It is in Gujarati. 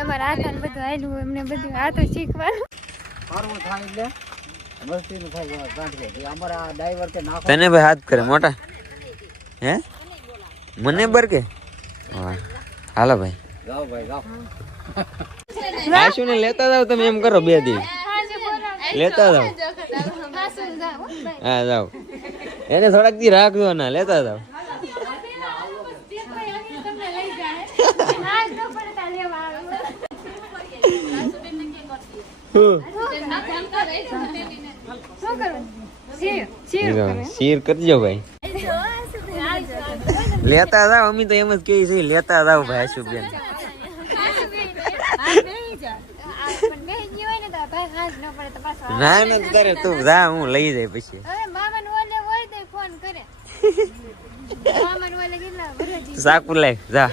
અમારા હાથ બધું આવેલું એમને બધું હાથો શીખવાનું તને ભાઈ હાથ કરે મોટા હે મને બર કે હાલો ભાઈ જાઓ ભાઈ જાઓ આશુ ને લેતા જાવ તમે એમ કરો બે દી લેતા જાવ હા જાવ એને થોડાક દી રાખજો ના લેતા જાવ શેર કરજો ભાઈ લેતા જાવ અમે તો એમ જ કહી છે લેતા જાવ ભાઈ આશુબેન ના ના તારે તું જા હું લઈ જાય પછી સાકુ લાય જા